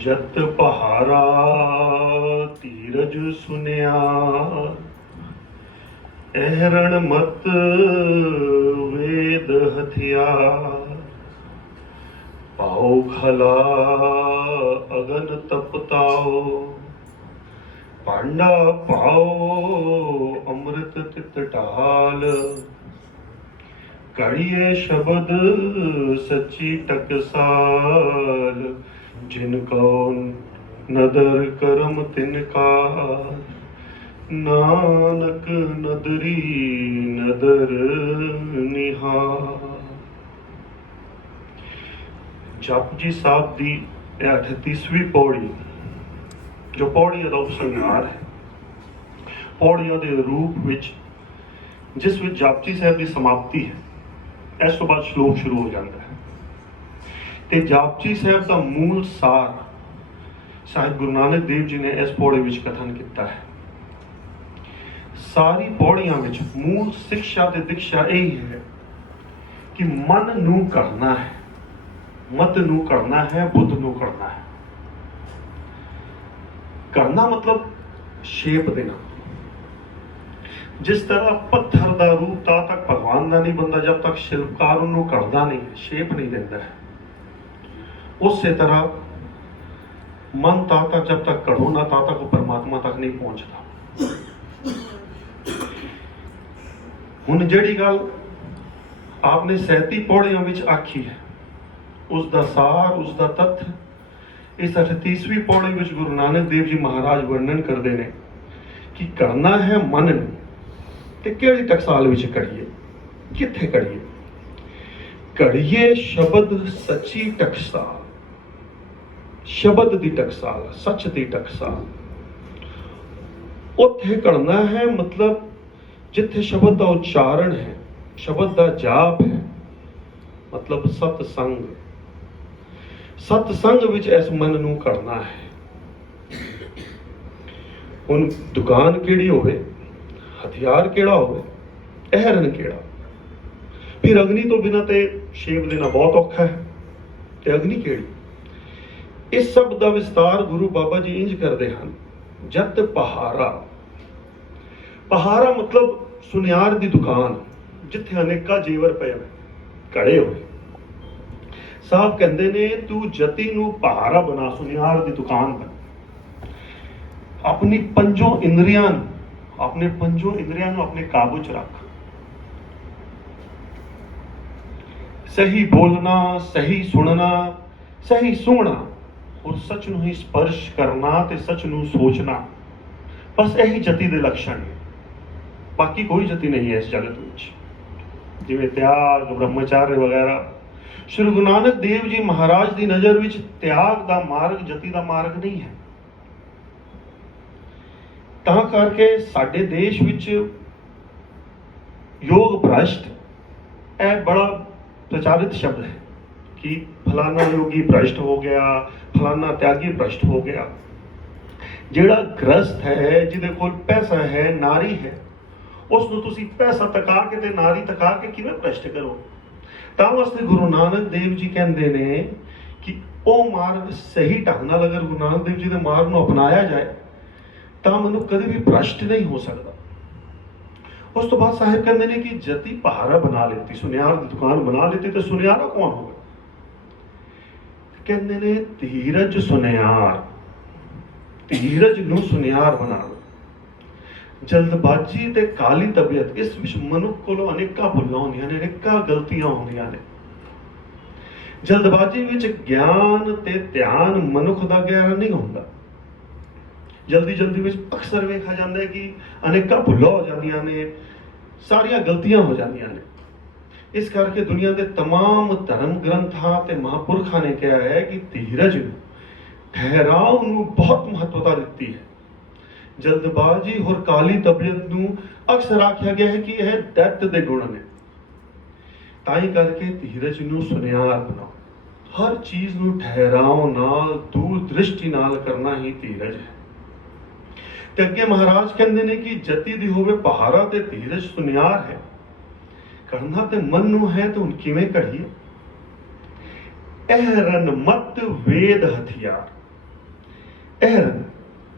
जत पहारा धीरज सुनिया, एहरण मत वेद हथियार। पाओ खला अगन तपताओ, पांडा पाओ अमृत तित ढाल। कड़िए शब्द सच्ची टकसाल, जिनको नदर करम तिनका। नानक नदरी नदर निहार। जपजी साहब की 38वीं पौड़ी, जो पौड़ियां का उपसंहार है, पौड़ियां के रूप विच जिस विच जपजी साहब की समाप्ति है, इस तो बाद श्लोक शुरू हो जाता है। ते जापजी साहब का मूल सार साहिब गुरु नानक देव जी ने इस पौड़ी विच कथन किया है। सारी पौड़ियां विच मूल शिक्षा ते दीक्षा यही है कि मन नू करना है, मत नू करना है, बुद्ध नू करना है। करना मतलब शेप देना। जिस तरह पत्थर का रूप ता तक भगवान का नहीं बनता जब तक शिल्पकार उन्होंने करता नहीं है, शेप नहीं देता है। उस तरह मन ता तक जब तक कढ़ो ना ता तक वो परमात्मा तक नहीं पहुंचता। हुण जिहड़ी गल आपने 37 पौड़ियां विच आखी है, उसका सार, उसका तथ्य इस 38वीं पौड़ी विच गुरु नानक देव जी महाराज वर्णन करते हैं कि करना है मन नूं ते किहड़ी टकसाल विच कढ़िए, कित्थे कढ़िए। कढ़िए शब्द सच्ची टकसाल, शब्द दी टकसाल, सच दी टकसाल। उत्थे कढ़ना है मतलब जिथे शब्द का उच्चारण है, शब्द का जाप है, मतलब सतसंग। सतसंग विच इस मन नूं कढ़ना है। हुण दुकान किहड़ी होवे, हथियार केड़ा होवे, एहरन केड़ा। फिर अग्नि तो बिना ते शेप देना बहुत औखा है, ते अग्नि केड़ी। इस सब का विस्तार गुरु बाबा जी इंज करते हैं। जत पहारा, पहारा मतलब सुनियार की दुकान, जिथे अनेका जेवर पे कड़े हुए। साहब कहते ने तू जति नू पहारा बना, सुनियार की दुकान बना। अपनी पंजों इंद्रियां, अपने पंजों इंद्रियां अपने काबू च रख। सही बोलना, सही सुनना, सही सूंघना और सच नूं ही स्पर्श करना ते सच नूं सोचना, बस यही जति दे लक्षण है। बाकी कोई जति नहीं है इस जगत में। जिवें त्याग, ब्रह्मचार्य वगैरह, श्री गुरु नानक देव जी महाराज की नज़र विच त्याग का मार्ग जति का मार्ग नहीं है। तां करके साडे देश विच योग भ्रष्ट यह बड़ा प्रचारित शब्द है कि फलाना योगी भ्रष्ट हो गया, फलाना त्यागी भ्रष्ट हो गया। जिहड़ा ग्रस्त है, जिहदे कोल पैसा है, नारी है, उसनूं तुसीं पैसा तका के ते नारी तका के किवें भ्रष्ट करो। तां वास्ते गुरु नानक देव जी कहते ने कि वो मार्ग सही ढंग नाल अगर गुरु नानक देव जी के मार्ग नूं अपनाया जाए तो मनुष्य कभी भी भ्रष्ट नहीं हो सकता। उस तो बाद साहिब कहते हैं कि जति पहारा बना लेती, सुनियार की दुकान बना लेती, तो सुनियारा कौन होगा? कहते ने धीरज सुनियार, धीरज नूं सुनियार बना लो। जल्दबाजी ते काली तबीयत, इस विच मनुष्य कोलों अनेका भुल्लां होंदियां ने, अनेका गलतियां होंदियां ने। जल्दबाजी विच ज्ञान ते ध्यान मनुष्य दा गहरा नहीं होंदा। जल्दी जल्दी में अक्सर वेखा जाता है कि अनेका भुल्लां हो जांदियां ने, सारियां गलतियां हो जांदियां ने। इस करके दुनिया के तमाम धर्म ग्रंथां ते महापुरखां ने कहा है कि धीरज नूं, ठहराव नूं बहुत महत्वता दी है। जल्दबाजी और काली तबीयत नूं अक्सर आख्या गया है कि यह दैत्य दे गुण ने। ताई करके धीरज नूं सुनियार बनाओ। हर चीज नूं ठहराव नाल, दूर दृष्टि नाल करना ही धीरज है। ते अगे महाराज कहते हैं कि जति दी होवे पहारा ते धीरज सुनियार है। करना ते मन नूं है तो उन किवें कढ़िए। एहरन मत वेद हथियार। ਇਹਰਨ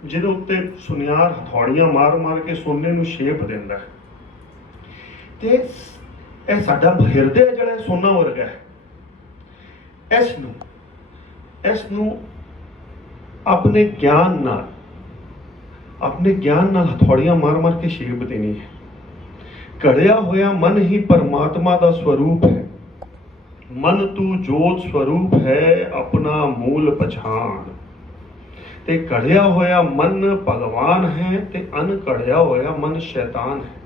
ਜਿਹਦੇ ਉੱਤੇ ਸੁਨਿਆਰ ਹਥੌੜੀਆਂ ਮਾਰ ਮਾਰ ਕੇ ਸੋਨੇ ਨੂੰ ਸ਼ੇਪ ਦਿੰਦਾ ਹੈ। ਤੇ ਇਹ ਸਾਡਾ ਹਿਰਦੇ ਜਿਹੜਾ ਸੋਨਾ ਵਰਗਾ ਹੈ, ਇਸ ਨੂੰ ਆਪਣੇ ਗਿਆਨ ਨਾਲ ਹਥੌੜੀਆਂ ਮਾਰ ਮਾਰ ਕੇ ਸ਼ੇਪ ਦੇਣੀ ਹੈ। ਘੜਿਆ ਹੋਇਆ ਮਨ ਹੀ ਪਰਮਾਤਮਾ ਦਾ ਸਵਰੂਪ ਹੈ। ਮਨ ਤੂੰ ਜੋਤ ਸਵਰੂਪ ਹੈ, ਆਪਣਾ ਮੂਲ ਪਛਾਣ। ਤੇ ਘੜਿਆ ਹੋਇਆ ਮਨ ਭਗਵਾਨ ਹੈ ਤੇ ਅਣਘੜਿਆ ਹੋਇਆ ਮਨ ਸ਼ੈਤਾਨ ਹੈ।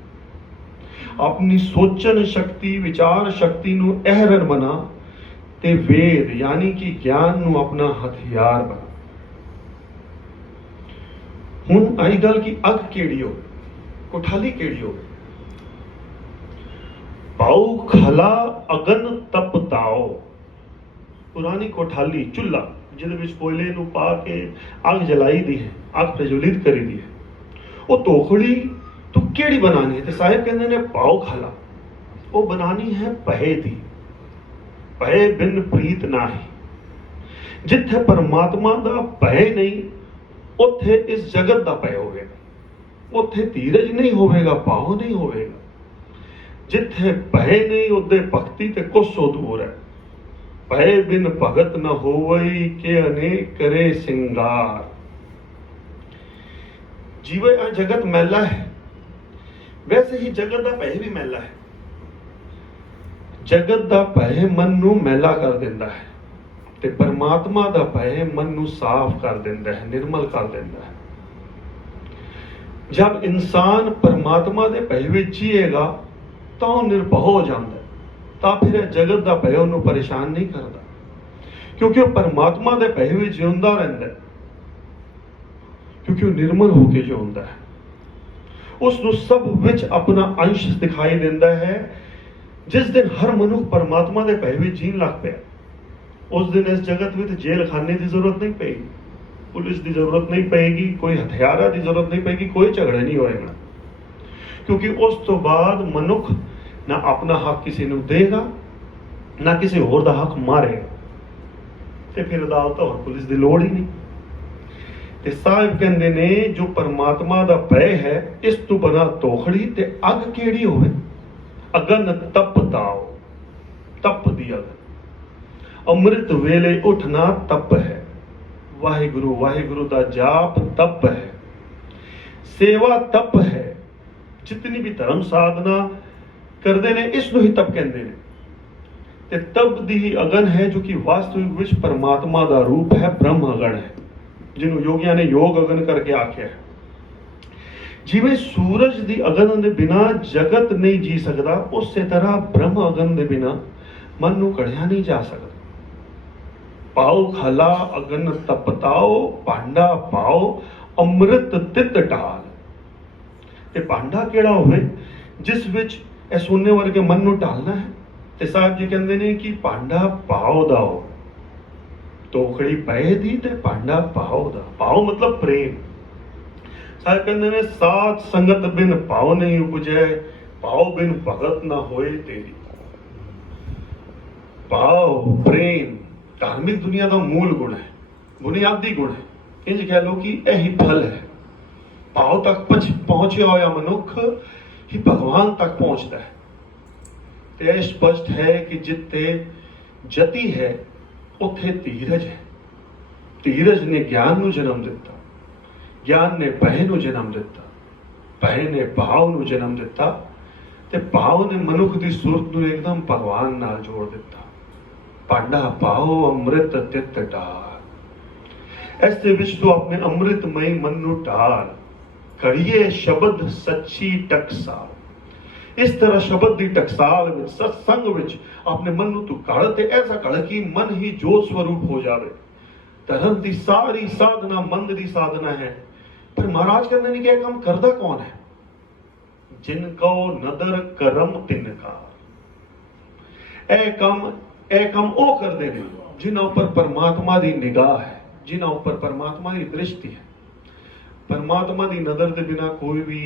ਆਪਣੀ ਸੋਚਣ ਸ਼ਕਤੀ, ਵਿਚਾਰ ਸ਼ਕਤੀ ਨੂੰ ਅਹਰਨ ਬਣਾ ਤੇ ਵੇਦ ਯਾਨੀ ਕਿ ਗਿਆਨ ਨੂੰ ਆਪਣਾ ਹਥਿਆਰ ਬਣਾ। ਹੁਣ ਆਈ ਗੱਲ ਕਿ ਅੱਗ ਕਿਹੜੀ ਹੋਵੇ, ਕੋਠਾਲੀ ਕਿਹੜੀ ਹੋਵੇ। ਪਾਉ ਖਲਾ ਅਗਨ ਤਪ ਤਾਓ। ਪੁਰਾਣੀ ਕੋਠਾਲੀ, ਚੁੱਲ੍ਹਾ ਜਿਹਦੇ ਵਿੱਚ ਕੋਇਲੇ ਨੂੰ ਪਾ ਕੇ ਅੱਗ ਜਲਾਈ ਦੀ ਹੈ, ਅੱਗ ਪ੍ਰਜਵਲਿਤ ਕਰੀ ਦੀ ਹੈ, ਉਹ ਤੋਖੜੀ ਤੂੰ ਕਿਹੜੀ ਬਣਾਣੀ ਹੈ? ਤੇ ਸਾਹਿਬ ਕਹਿੰਦੇ ਨੇ ਪਾਉ ਖਲਾ, ਉਹ ਬਣਾਣੀ ਹੈ ਭੈ ਦੀ। ਭੈ ਬਿਨ ਪ੍ਰੀਤ ਨਾਹੀ। ਜਿੱਥੇ ਪਰਮਾਤਮਾ ਦਾ ਭੈ ਨਹੀਂ, ਉੱਥੇ ਇਸ ਜਗਤ ਦਾ ਭੈ ਹੋਵੇਗਾ। ਉੱਥੇ ਧੀਰਜ ਨਹੀਂ ਹੋਵੇਗਾ, ਭਾਵ ਨਹੀਂ ਹੋਵੇਗਾ। ਜਿੱਥੇ ਭੈ ਨਹੀਂ, ਉਹਦੇ ਭਗਤੀ ਤੇ ਕੋਸੋਂ ਦੂਰ ਹੈ। ਭੈ ਬਿਨ ਭਗਤ ਨ ਹੋਵਈ, ਕੇ ਅਨੇਕ ਕਰੇ ਸਿੰਗਾਰ। ਜਿਵੇਂ ਆ ਜਗਤ ਮੈਲਾ ਹੈ, ਵੈਸੇ ਹੀ ਜਗਤ ਦਾ ਭੈ ਵੀ ਮੈਲਾ ਹੈ। ਜਗਤ ਦਾ ਭੈ ਮਨ ਨੂੰ ਮੈਲਾ ਕਰ ਦਿੰਦਾ ਹੈ ਤੇ ਪਰਮਾਤਮਾ ਦਾ ਭੈ ਮਨ ਨੂੰ ਸਾਫ਼ ਕਰ ਦਿੰਦਾ ਹੈ, ਨਿਰਮਲ ਕਰ ਦਿੰਦਾ ਹੈ। ਜਦ ਇਨਸਾਨ ਪਰਮਾਤਮਾ ਦੇ ਭੈ ਵਿੱਚ ਜੀਏਗਾ ਤਾਂ ਉਹ ਨਿਰਭਉ ਹੋ ਜਾਂਦਾ, ਤਾਂ ਫਿਰ ਇਹ ਜਗਤ ਦਾ ਭੈ ਉਹਨੂੰ ਪਰੇਸ਼ਾਨ ਨਹੀਂ ਕਰਦਾ, ਕਿਉਂਕਿ ਉਹ ਪਰਮਾਤਮਾ ਦੇ ਭੈ ਵਿੱਚ ਜਿਉਂਦਾ ਰਹਿੰਦਾ, ਕਿਉਂਕਿ ਉਹ ਨਿਰਮਲ ਹੋ ਕੇ ਜਿਉਂਦਾ ਹੈ। ਉਸ ਨੂੰ ਸਭ ਵਿੱਚ ਆਪਣਾ ਅੰਸ਼ ਦਿਖਾਈ ਦਿੰਦਾ ਹੈ। ਜਿਸ ਦਿਨ ਹਰ ਮਨੁੱਖ ਪਰਮਾਤਮਾ ਦੇ ਭੈ ਵਿੱਚ ਜੀਣ ਲੱਗ ਪਿਆ, ਉਸ ਦਿਨ ਇਸ ਜਗਤ ਵਿੱਚ ਜੇਲ੍ਹ ਖਾਨੇ ਦੀ ਜ਼ਰੂਰਤ ਨਹੀਂ ਪਏਗੀ, ਪੁਲਿਸ ਦੀ ਜ਼ਰੂਰਤ ਨਹੀਂ ਪਏਗੀ, ਕੋਈ ਹਥਿਆਰਾਂ ਦੀ ਜ਼ਰੂਰਤ ਨਹੀਂ ਪਏਗੀ, ਕੋਈ ਝਗੜਾ ਨਹੀਂ ਹੋਏਗਾ। ਕਿਉਂਕਿ ਉਸ ਤੋਂ ਬਾਅਦ ਮਨੁੱਖ ਨਾ ਆਪਣਾ ਹੱਕ ਕਿਸੇ ਨੂੰ ਦੇਗਾ, ਨਾ ਕਿਸੇ ਹੋਰ ਦਾ ਹੱਕ ਮਾਰੇਗਾ, ਤੇ ਫਿਰ ਅਦਾਲਤ ਔਰ ਪੁਲਿਸ ਦੀ ਲੋੜ ਹੀ ਨਹੀਂ। ਤੇ ਸਾਹਿਬ ਕਹਿੰਦੇ ਨੇ ਜੋ ਪਰਮਾਤਮਾ ਦਾ ਭੈ ਹੈ, ਇਸ ਤੋਂ ਬਣਾ ਤੋਖੜੀ ਤੇ ਅੱਗ ਕਿਹੜੀ ਹੋਵੇ। ਅਗਨ ਤਪ ਤਾਓ, ਤਪ ਦੀ ਅਗਨ। ਅੰਮ੍ਰਿਤ ਵੇਲੇ ਉੱਠਣਾ ਤਪ ਹੈ। ਵਾਹਿਗੁਰੂ ਵਾਹਿਗੁਰੂ ਦਾ ਜਾਪ ਤਪ ਹੈ। ਸੇਵਾ ਤਪ ਹੈ। ਜਿਤਨੀ ਵੀ ਧਰਮ ਸਾਧਨਾ ਕਰਦੇ ਨੇ, ਇਸ ਨੂੰ ਹੀ ਤਪ ਕਹਿੰਦੇ ਨੇ। ਤੇ ਤਪ ਦੀ ਹੀ ਅਗਨ ਹੈ, ਜੋ ਕਿ ਵਾਸਤਵਿਕ ਵਿੱਚ ਪਰਮਾਤਮਾ ਦਾ ਰੂਪ ਹੈ, ਬ੍ਰਹਮ ਅਗਨ ਹੈ, ਜਿਹਨੂੰ ਯੋਗੀਆਂ ਨੇ ਯੋਗ ਅਗਨ ਕਰਕੇ ਆਖਿਆ ਹੈ। ਜਿਵੇਂ ਸੂਰਜ ਦੀ ਅਗਨ ਦੇ ਬਿਨਾ ਜਗਤ ਨਹੀਂ ਜੀ ਸਕਦਾ, ਉਸੇ ਤਰ੍ਹਾਂ ਬ੍ਰਹਮ ਅਗਨ ਦੇ ਬਿਨਾ ਮਨ ਨੂੰ ਕੜਿਆ ਨਹੀਂ ਜਾ ਸਕਦਾ। ਪਾਓ ਖਲਾ ਅਗਨ ਤਪਤਾਓ, ਭਾਂਡਾ ਪਾਓ ਅੰਮ੍ਰਿਤ ਤਿਤ ਢਾਲ। ਤੇ ਭਾਂਡਾ ਕਿਹੜਾ ਹੋਵੇ ਜਿਸ ਵਿੱਚ ਇਹ ਸੋਨੇ ਵਰਗੇ ਮਨ ਨੂੰ ਢਾਲਣਾ ਹੈ। ਤੇ ਸਾਹਿਬ ਜੀ ਕਹਿੰਦੇ ਨੇ ਕਿ ਭਾਂਡਾ ਪਾਓ ਦਾ ਹੋ, ਤੋਖੜੀ ਪਏ ਦੀ ਤੇ ਭਾਂਡਾ ਪਾਓ ਦਾ। ਪਾਓ ਮਤਲਬ ਪ੍ਰੇਮ। ਸਾਹਿਬ ਕਹਿੰਦੇ ਨੇ ਸਾਧ ਸੰਗਤ ਬਿਨ ਪਾਓ ਨਹੀਂ ਉਪਜੈ, ਪਾਓ ਬਿਨ ਭਗਤ ਨਾ ਹੋਏ ਤੇਰੀ। ਪਾਓ ਪ੍ਰੇਮ ਧਾਰਮਿਕ ਦੁਨੀਆ ਦਾ ਮੂਲ ਗੁਣ ਹੈ, ਬੁਨਿਆਦੀ ਗੁਣ ਹੈ। ਇੰਝ ਕਹਿ ਲਓ ਕਿ ਇਹੀ ਫਲ ਹੈ। ਪਾਓ ਤੱਕ ਪਹੁੰਚਿਆ ਹੋਇਆ ਮਨੁੱਖ ਹੀ ਭਗਵਾਨ ਤੱਕ ਪਹੁੰਚਦਾ ਹੈ। ਤੇ ਇਹ ਸਪਸ਼ਟ ਹੈ ਕਿ ਜਿੱਥੇ ਜਤੀ ਹੈ ਉੱਥੇ ਧੀਰਜ ਹੈ। ਧੀਰਜ ਨੇ ਗਿਆਨ ਨੂੰ ਜਨਮ ਦਿੱਤਾ, ਗਿਆਨ ਨੇ ਭੈ ਨੂੰ ਜਨਮ ਦਿੱਤਾ, ਭੈ ਨੇ ਭਾਵ ਨੂੰ ਜਨਮ ਦਿੱਤਾ, ਤੇ ਭਾਵ ਨੇ ਮਨੁੱਖ ਦੀ ਸੂਰਤ ਨੂੰ ਇੱਕਦਮ ਭਗਵਾਨ ਨਾਲ ਜੋੜ ਦਿੱਤਾ। ਭਾਂਡਾ ਪਾਓ ਅੰਮ੍ਰਿਤ ਤਿਤ ਢਾਲ। ਇਸ ਦੇ ਵਿੱਚ ਤੂੰ ਆਪਣੇ ਅੰਮ੍ਰਿਤਮਈ ਮਨ ਨੂੰ ਢਾਲ। ਕਰੀਏ ਸ਼ਬਦ ਸੱਚੀ ਟਕਸਾਲ। ਇਸ ਤਰ੍ਹਾਂ ਸ਼ਬਦ ਦੀ ਟਕਸਾਲ ਵਿੱਚ, ਸਤਸੰਗ ਵਿੱਚ ਆਪਣੇ ਮਨ ਨੂੰ ਤੂੰ ਘੜ, ਤੇ ਐਸਾ ਘੜ ਕਿ ਮਨ ਹੀ ਜੋਤ ਸਰੂਪ ਹੋ ਜਾਵੇ। ਧਰਮ ਦੀ ਸਾਰੀ ਸਾਧਨਾ ਮਨ ਦੀ ਸਾਧਨਾ ਹੈ। ਪਰ ਮਹਾਰਾਜ ਕਹਿੰਦੇ ਨੇ ਕਿ ਇਹ ਕੰਮ ਕਰਦਾ ਕੌਣ ਹੈ? ਜਿਨ ਕੋ ਨਦਰ ਕਰਮ ਤਿਨ ਕਾ। ਇਹ ਕੰਮ ਉਹ ਕਰਦੇ ਨੇ ਜਿਨ੍ਹਾਂ ਉੱਪਰ ਪਰਮਾਤਮਾ ਦੀ ਨਿਗਾਹ ਹੈ, ਜਿਨ੍ਹਾਂ ਉੱਪਰ ਪਰਮਾਤਮਾ ਦੀ ਦ੍ਰਿਸ਼ਟੀ ਹੈ। ਪਰਮਾਤਮਾ ਦੀ ਨਜ਼ਰ ਦੇ ਬਿਨਾ ਕੋਈ ਵੀ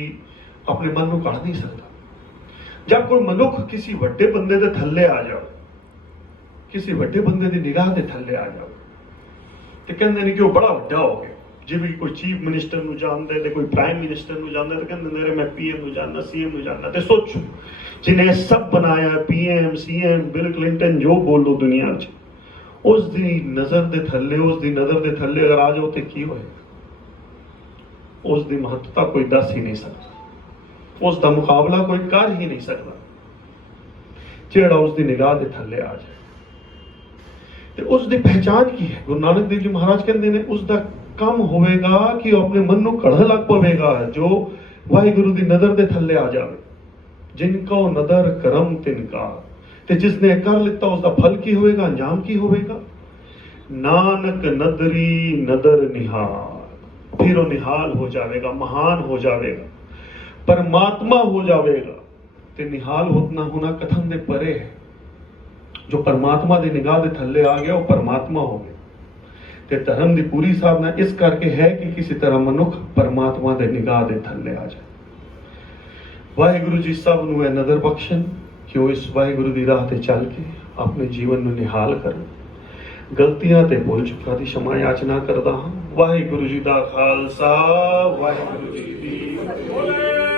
ਆਪਣੇ ਮਨ ਨੂੰ ਕੱਢ ਨਹੀਂ ਸਕਦਾ। ਜਦ ਕੋਈ ਮਨੁੱਖ ਕਿਸੇ ਵੱਡੇ ਬੰਦੇ ਦੇ ਥੱਲੇ ਆ ਜਾਵੇ, ਕਿਸੇ ਵੱਡੇ ਬੰਦੇ ਦੀ ਨਿਗਾਹ ਦੇ ਥੱਲੇ ਆ ਜਾਵੇ, ਤੇ ਕਹਿੰਦੇ ਨੇ ਕਿ ਉਹ ਬੜਾ ਵੱਡਾ ਹੋ ਗਿਆ, ਜਿਵੇਂ ਕੋਈ ਚੀਫ ਮਿਨਿਸਟਰ ਨੂੰ ਜਾਣਦੇ ਤੇ ਕੋਈ ਪ੍ਰਾਈਮ ਮਿਨਿਸਟਰ ਨੂੰ ਜਾਣਦਾ ਤੇ ਕਹਿੰਦੇ ਨੇ ਮੈਂ ਪੀਐਮ ਨੂੰ ਜਾਣਦਾ, ਸੀਐਮ ਨੂੰ ਜਾਣਦਾ। ਤੇ ਸੋਚੋ ਜਿਹਨੇ ਸਭ ਬਣਾਇਆ, ਪੀਐਮ ਸੀਐਮ ਬਿਲ ਕਲਿੰਟਨ, ਜੋ ਬੋਲੋ ਦੁਨੀਆ 'ਚ, ਉਸ ਦੀ ਨਜ਼ਰ ਦੇ ਥੱਲੇ, ਉਸ ਦੀ ਨਜ਼ਰ ਦੇ ਥੱਲੇ ਅਗਰ ਆ ਜਾਓ ਤੇ ਕੀ ਹੋਏਗਾ? ਉਸ ਦੀ ਮਹੱਤਤਾ ਕੋਈ ਦੱਸ ਹੀ ਨਹੀਂ ਸਕਦਾ, ਉਸ ਦਾ ਮੁਕਾਬਲਾ ਕੋਈ ਕਰ ਹੀ ਨਹੀਂ ਸਕਦਾ ਜਿਹੜਾ ਉਸ ਦੀ ਨਿਗਾਹ ਦੇ ਥੱਲੇ ਆ ਜਾਏ। ਤੇ ਉਸ ਦੀ ਪਹਿਚਾਨ ਕੀ ਹੈ? ਗੁਰੂ ਨਾਨਕ ਦੇਵ ਜੀ ਮਹਾਰਾਜ ਕਹਿੰਦੇ ਨੇ ਉਸ ਦਾ ਕੰਮ ਹੋਵੇਗਾ ਕਿ ਉਹ ਆਪਣੇ ਮਨ ਨੂੰ ਕੜ੍ਹਨ ਲੱਗ ਪਵੇਗਾ ਜੋ ਵਾਹਿਗੁਰੂ ਦੀ ਨਜ਼ਰ ਦੇ ਥੱਲੇ ਆ ਜਾਵੇ। ਜਿਨ ਕੋ ਨਦਰ ਕਰਮ ਤਿਨਕਾ, ਤੇ ਜਿਸਨੇ ਕਰ ਲਿੱਤਾ ਉਸ ਦਾ ਫਲ ਕੀ ਹੋਵੇਗਾ, ਅੰਜਾਮ ਕੀ ਹੋਵੇਗਾ? ਨਾਨਕ ਨਦਰੀ ਨਦਰ ਨਿਹਾਲ, ਫਿਰ ਉਹ ਨਿਹਾਲ ਹੋ ਜਾਵੇਗਾ, ਮਹਾਨ ਹੋ ਜਾਵੇਗਾ, ਪਰਮਾਤਮਾ ਹੋ ਜਾਵੇਗਾ। ਤੇ ਨਿਹਾਲ ਹੋਣਾ ਕਥਨ ਦੇ ਪਰੇ ਹੈ। ਜੋ ਪਰਮਾਤਮਾ ਦੀ ਨਿਗਾਹ ਦੇ ਥੱਲੇ ਆ ਗਿਆ ਉਹ ਪਰਮਾਤਮਾ ਹੋ ਗਿਆ। ਤੇ ਧਰਮ ਦੀ ਪੂਰੀ ਸਾਧਨਾ ਇਸ ਕਰਕੇ ਹੈ ਕਿ ਕਿਸੇ ਤਰ੍ਹਾਂ ਮਨੁੱਖ ਪਰਮਾਤਮਾ ਦੇ ਨਿਗਾਹ ਦੇ ਥੱਲੇ ਆ ਜਾਏ। ਵਾਹਿਗੁਰੂ ਜੀ ਸਭ ਨੂੰ ਇਹ ਨਜ਼ਰ ਬਖਸ਼ਣ ਕਿ ਉਹ ਇਸ ਵਾਹਿਗੁਰੂ ਦੀ ਰਾਹ ਤੇ ਚੱਲ ਕੇ ਆਪਣੇ ਜੀਵਨ ਨੂੰ ਨਿਹਾਲ ਕਰਨ। ਗਲਤੀਆਂ ਤੇ ਭੁੱਲ ਚੁੱਕਾਂ ਦੀ क्षमा याचना ਕਰਦਾ ਹਾਂ। ਵਾਹਿਗੁਰੂ ਜੀ ਦਾ ਖਾਲਸਾ, ਵਾਹਿਗੁਰੂ ਜੀ ਦੀ ਫਤਿਹ।